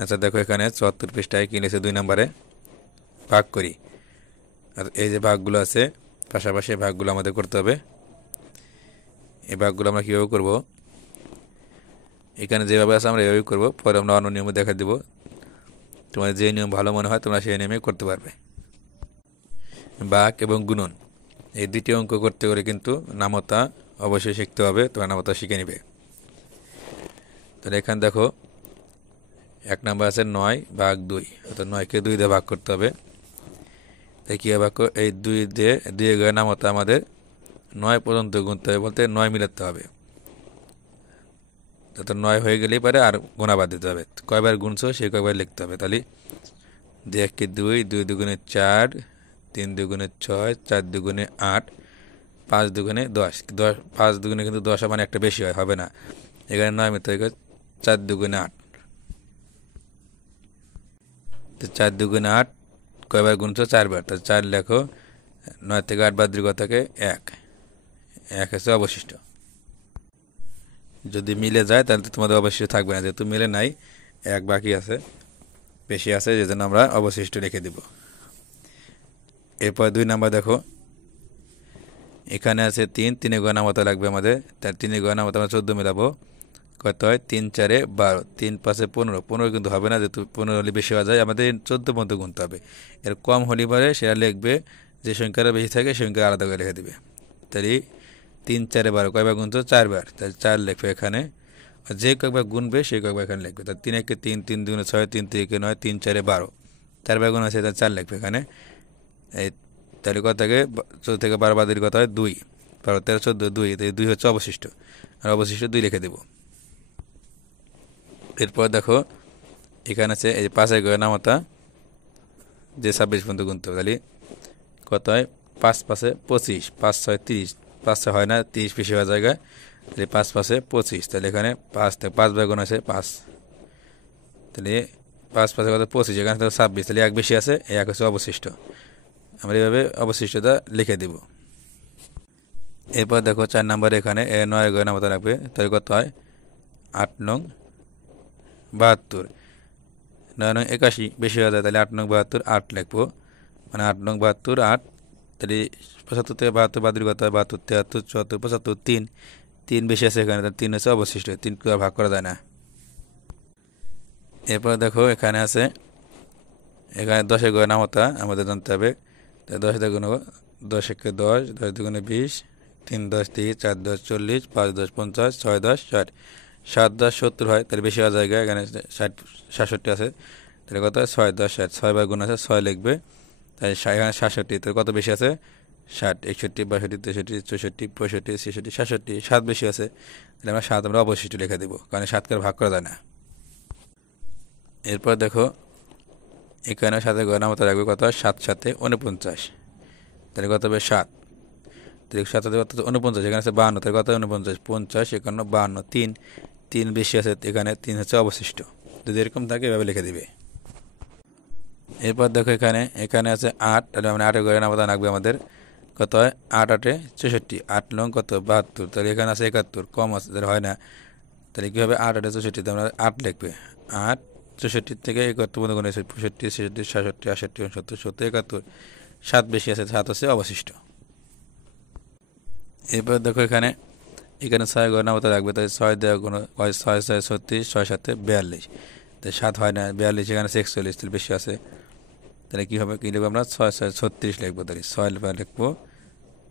আচ্ছা দেখো এখানে ৭৪ পৃষ্ঠায় কি লিখেছে ২ নম্বরে ভাগ করি। আর এই যে ভাগগুলো আছে পাশাপাশি ভাগগুলো আমাদের করতে হবে। এই ভাগগুলো আমরা কীভাবে করব, এখানে যেভাবে আছে আমরা এভাবেই করব, পরে আমরা অন্য নিয়মে দেখা দেব। তোমাদের যে নিয়ম ভালো মনে হয় তোমরা সেই নিয়মে করতে পারবে। ভাগ এবং গুণন এই দুটি অঙ্ক করতে করে কিন্তু নামতা অবশ্যই শিখতে হবে, তোমরা নামতা শিখে নিবে। তাহলে এখানে দেখো ১ নম্বর আছে ৯ ভাগ ২, অর্থাৎ ৯কে ২ দিয়ে ভাগ করতে হবে। তাই কী ভাগ এই ২ দিয়ে ২ এর নামতা আমাদের ৯ পর্যন্ত গুনতে হবে, বলতে ৯ মিলাতে হবে। তো ৯ হয়ে গেলেই পরে আর গোনা বাদ দিতে হবে, কয়বার গুনছো সেই কয়বার লিখতে হবে। তাহলে ২ একে ২, ২ দুগুণে ৪, ৩ দুগুণে ৬, ৪ দুগুণে ৮, ৫ দুগুণে ১০। ৫ দুগুণে কিন্তু ১০ মানে একটা বেশি হবে না, এখানে ৯ মিলতে হবে ৪ দুগুণে ৮। তো ৪ দুগুণে ৮ কয়বার গুনছো ৪ বার, তাহলে ৪ লেখো। ৯ থেকে ৮ বাদ দিলে কত থাকে ১, ১ আছে অবশিষ্ট। যদি মিলে যায় তাহলে তো তোমাদের অবশিষ্ট থাকবে না, যেহেতু মিলে নাই ১ বাকি আছে, বেশি আছে, যে জন্য আমরা অবশিষ্ট রেখে দেব। এরপর ২ নাম্বার দেখো এখানে আছে ৩, ৩ গয়না মতো লাগবে আমাদের, তার ৩ গয়না মতো আমরা ১৪ মিলাবো। কত হয় ৩ ৪ ১২, ৩ ৫ ১৫, ১৫ কিন্তু হবে না, যেহেতু ১৫ হলে বেশি হয়ে যায়, আমাদের ১৪ পর্যন্ত গুনতে হবে। এর কম হলে পরে সেটা লিখবে, যে সংখ্যাটা বেশি থাকে সেই সংখ্যা আলাদা করে লিখে দেবে। তাহলে ৩ ৪ ১২ কয়বার গুনতো ৪ বার, তাহলে ৪ লিখবে এখানে। আর যে কয়েকবার গুনবে সেই কয়েকবার এখানে লিখবে। তাহলে ৩ একে ৩, ৩ দুগুণে ৬, ৩ তিরিকে ৯, ৩ ৪ ১২, ৪ বার গুণ আছে, তাহলে ৪ লিখবে এখানে। এই তাহলে কত থেকে ১৪ থেকে ১২ বাদ দিলে কত হয় ২, ১২ ১৩ ১৪ ২, তাই ২ হচ্ছে অবশিষ্ট, আর অবশিষ্ট ২ লিখে দেবো। এরপর দেখো এখানে আছে এই যে ৫ গয়না মতা, যে ২৬ পর্যন্ত গুনতে হবে। তাহলে কত হয় ৫ ৫ ২৫, ৫ ৬ ৩০, ৫ ৬ হয় না, ৩০ বেশি হওয়ার জায়গায়, তাহলে ৫ ৫ ২৫। তাহলে এখানে ৫ থেকে ৫ বার গুণ আছে ৫, তাহলে ৫ ৫ কত ২৫, এখানে তো ২৬, তাহলে ১ বেশি আছে, এই ১ হচ্ছে অবশিষ্ট। আমরা এইভাবে অবশিষ্টতা লিখে দিব। এরপর দেখো ৪ নম্বরে এখানে ৯ গয়না মতো রাখবে, তাহলে কত হয় ৮ নং ৭২, ৯ নং ৮১ বেশি হয়ে যায়, তাহলে ৮ নং ৭২, ৮ লিখবো, মানে ৮ নং ৭২ ৮। তাহলে ৭৫ থেকে ৭২ বাদ দিলে কত হয় ৭২ ৭৩ ৭৪ ৭৫, ৩ ৩ বেশি আছে এখানে, তাহলে ৩ হচ্ছে অবশিষ্ট, ৩ কে ভাগ করা যায় না। এরপর দেখো এখানে আছে, এখানে ১০ গয়না মতা আমাদের জানতে হবে। তাই ১০ দিয়ে গুণ, ১০ একে ১০, ১০ দুগুণে ২০, ৩ ১০ ৩০, ৪ ১০ ৪০, ৫ ১০ ৫০, ৬ ১০ ৬০, ৭ ১০ ৭০ হয়, তাহলে বেশি হওয়ার জায়গায় এখানে ৬০ ৬৭ আছে, তাহলে কত হয় ৬ ১০ ৬০, ৬ বার গুণ আছে ৬ লিখবে, তাই এখানে ৬৭, তাহলে কত বেশি আছে ৬০, ৬১ ৬২ ৬৩ ৬৪ ৬৫ ৬৬ ৬৭, ৭ বেশি আছে, তাহলে আমরা ৭ আমরা অবশিষ্ট লিখে দেবো, কারণ ৭ কে ভাগ করা যায় না। এরপর দেখো এখানে ৭ গয়না মতো রাখবে, কত হয় ৭ ৭ ৪৯, তাহলে কত হবে ৭, তাহলে ৭ কত ৪৯, এখানে আছে ৫২, তাহলে কত ৪৯ ৫০ ৫১ ৫২, ৩ ৩ বেশি আছে, এখানে ৩ হচ্ছে অবশিষ্ট। যদি এরকম থাকে এভাবে লিখে দিবে। এরপর দেখো এখানে এখানে আছে ৮, তাহলে মানে ৮ গয়না মতো রাখবে আমাদের, কত হয় ৮ ৮ ৬৪, ৮ নং কত ৭২, তাহলে এখানে আছে ৭১, কম আছে, তাহলে হয় না, তাহলে কী হবে ৮ ৮ ৬৪, আমরা ৮ লিখবে। ৮ ৬৪ থেকে ৭১ পর্যন্ত গুণ আছে ৬৫ ৬৬ ৬৭ ৬৮ ৬৯ ৭০ ৭১, ৭ বেশি আছে, ৭ হচ্ছে অবশিষ্ট। এরপর দেখো এখানে এখানে ৬ গয়না মতো রাখবে, তাই ৬ দেওয়া গুণ ৬ ৬ ৩৬, ৬ ৭ ৪২, তাই ৭ হয় না, ৪২ এখানে ৪১, তাহলে বেশি আছে, তাহলে কী হবে, কী লিখবো আমরা ৬ ৬ ৩৬ লিখবো, তাহলে ৬ লিখবো,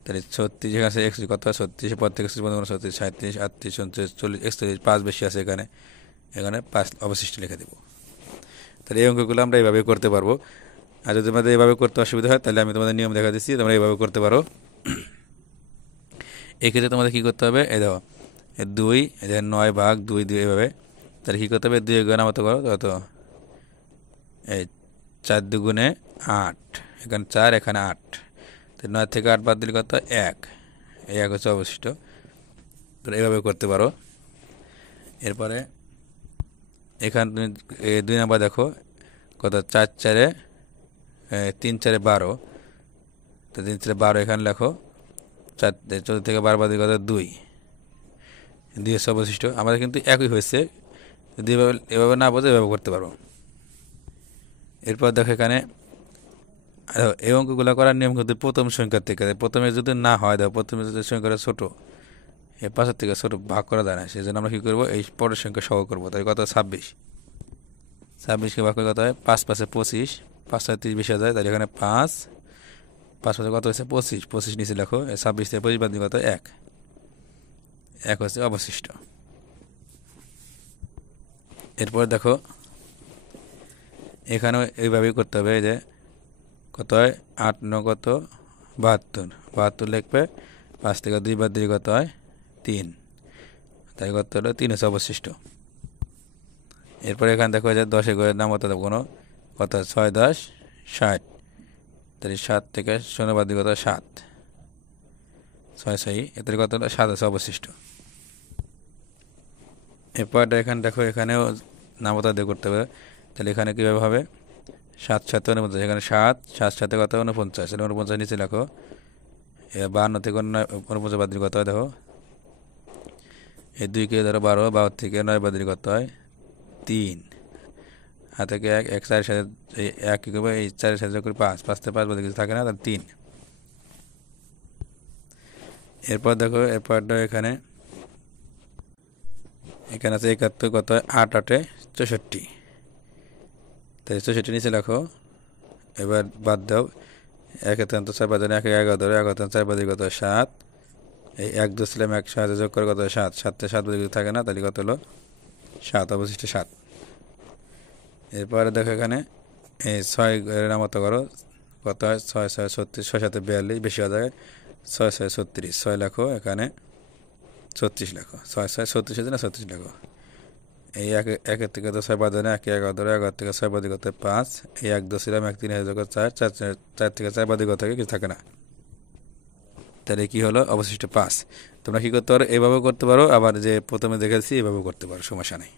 তাহলে ৩৬ এখানে আছে ৬১, কত হয় ৩৬, পর থেকে ৩৬ ৩৭ ৩৭ ৩৮ ৩৯ ৪০ ৪১, ৫ বেশি আছে এখানে, এখানে ৫ অবশিষ্ট লিখে দেবো। তাহলে এই অঙ্কগুলো আমরা এইভাবে করতে পারবো। আর যদি তোমাদের এইভাবে করতে অসুবিধা হয় তাহলে আমি তোমাদের নিয়ম দেখা দিচ্ছি, তোমরা এইভাবে করতে পারো। এক্ষেত্রে তোমাদের কী করতে হবে, এই দেখো ২ ৯ ভাগ ২ ২ এভাবে, তাহলে কী করতে হবে ২ গয়না মতো করো, কত এই ৪ দুগুণে ৮, এখানে ৪ এখানে ৮, তো ৯ থেকে ৮ বাদ দিলে কত ১, এই ১ হচ্ছে অবশিষ্ট। তোমরা এইভাবে করতে পারো। এরপরে এখানে তুমি ২ নাম্বার দেখো, কত ৪ ৪ ৩ ৪ ১২, তো ৩ ৪ ১২ এখানে লেখো, ৪ ১৪ থেকে ১২ বাদ দিলে কত ২, ২ হচ্ছে অবশিষ্ট। আমাদের কিন্তু একই হয়েছে, যদি এভাবে এভাবে না বোঝে এভাবে করতে পারো। এরপর দেখো এখানে এই অঙ্কগুলো করার নিয়ম কিন্তু প্রথম সংখ্যার থেকে, প্রথমে যদি না হয় দেখো প্রথমে যদি সংখ্যাটা ছোট, এই 5-এর থেকে ছোট ভাগ করা যায় না, সেই জন্য আমরা কী করবো এই পরের সংখ্যা সহ করবো। তাই কত 26, 26কে ভাগ করে কত হয় 5-5-এ 25, 5-6-30 বেশি হয়ে যায়, তাহলে এখানে 5, 5-5-এ কত হচ্ছে 25, 25 নিচে লেখো, 26 থেকে 25 বাদ দিয়ে কত 1, 1 হচ্ছে অবশিষ্ট। এরপর দেখো এখানেও এইভাবেই করতে হবে, যে কত হয় 8 9 কত 72, 72 লিখবে, 5 থেকে 2 বাদ দিয়ে কত হয় 3, তাই কত হলো 3 হচ্ছে অবশিষ্ট। এরপর এখানে দেখো যে 10-এর ঘরের নাম কত কোনো কত 6 10 60, তাহলে 7 থেকে 0 বাদ দিয়ে কত 7, 6 6 এতে কত হলো 7 হচ্ছে অবশিষ্ট। এরপরটা এখানে দেখো এখানেও নামতা দিয়ে করতে হবে, তাহলে এখানে কীভাবে হবে 7 7 49, এখানে 7 7 7 কত 49, 49 নিচে লেখো, 52 থেকে 49 বাদ দিয়ে কত হয় দেখো, এই 2 কে ধরো 12, 12 থেকে 9 বাদ দিয়ে কত হয় 3, হাত থেকে 1 1 4-এর সাথে এই 1 কী করবে এই 4-এর সাথে যোগ করে 5, 5 থেকে 5 বাদ কিছু থাকে না, তাহলে 3। এরপর দেখো এরপরটা এখানে এখানে আছে 71 কত হয় 8 8-এ 64, তাই 64 নিচে লেখো, এবার বাদ দাও 1 এর থেকে 4 বাদ দেন 1 11 ধরো, 11 থেকে 4 বাদ দিয়ে কত 7, এই 1 2 ছিলাম 1 সাথে যোগ করে কত 7, 7 থেকে 7 বাদ কিছু থাকে না, তাহলে কত হলো 7, অবশিষ্ট 7। এরপরে দেখো এখানে এই 6 এর নামতা করো, কত হয় 6 6 36, 6 7 42 বেশি হয়ে যায়, 6 6 36, 6 লেখো, এখানে 36 লেখো, 6 6 36 হচ্ছে না 36 লেখো, এই 1 থেকে তো 6 বাদ দেয় না, 1 11 ধরো, 11 থেকে 6 বাদ কত 5, এই 1 2 ছিলাম 1 3 হয়ে যাবে 4, 4 থেকে 4 বাদ কত কিছু থাকে না, তাহলে কি হলো অবশিষ্ট 5। তোমরা কি করতে পারো এভাবেও করতে পারো, আবার যে প্রথমে দেখেছি এভাবেও করতে পারো, সমস্যা নেই।